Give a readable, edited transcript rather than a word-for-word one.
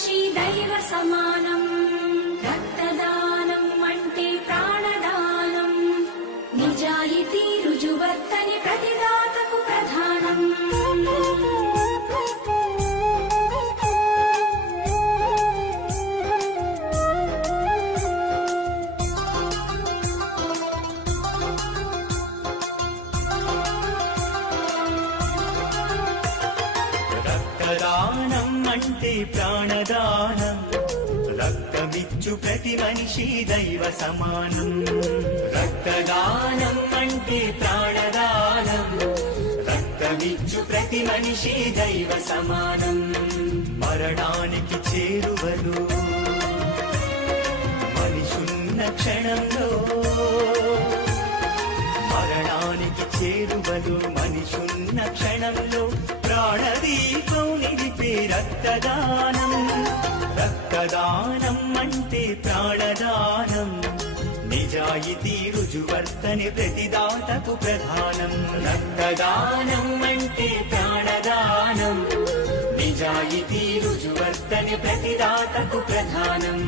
మనిషి దైవ సమానం. రక్తదానం అంటే ప్రాణదానం. నిజాయితీ రుజువర్తని ప్రతిదాతకు ప్రధానం. రక్తదానం అంటే ప్రాణదానం. రక్తమిచ్చు ప్రతి మనిషి దైవ సమానం. రక్తదానం అంటే ప్రాణదానం. రక్తమిచ్చు ప్రతి మనిషి దైవ సమానం. మరణానికి చేరువలు మనిషున్న క్షణంలో, మరణానికి చేరువలు మనిషున్న క్షణంలో ప్రాణదీపం నిలిపే రక్తదానం. రక్తదానం అంటే ప్రాణదానం. నిజాయితీ రుజువర్తని ప్రతిదాతకు ప్రధానం. రక్తదానం అంటే ప్రాణదానం. నిజాయితీ రుజువర్తని ప్రతిదాతకు ప్రధానం.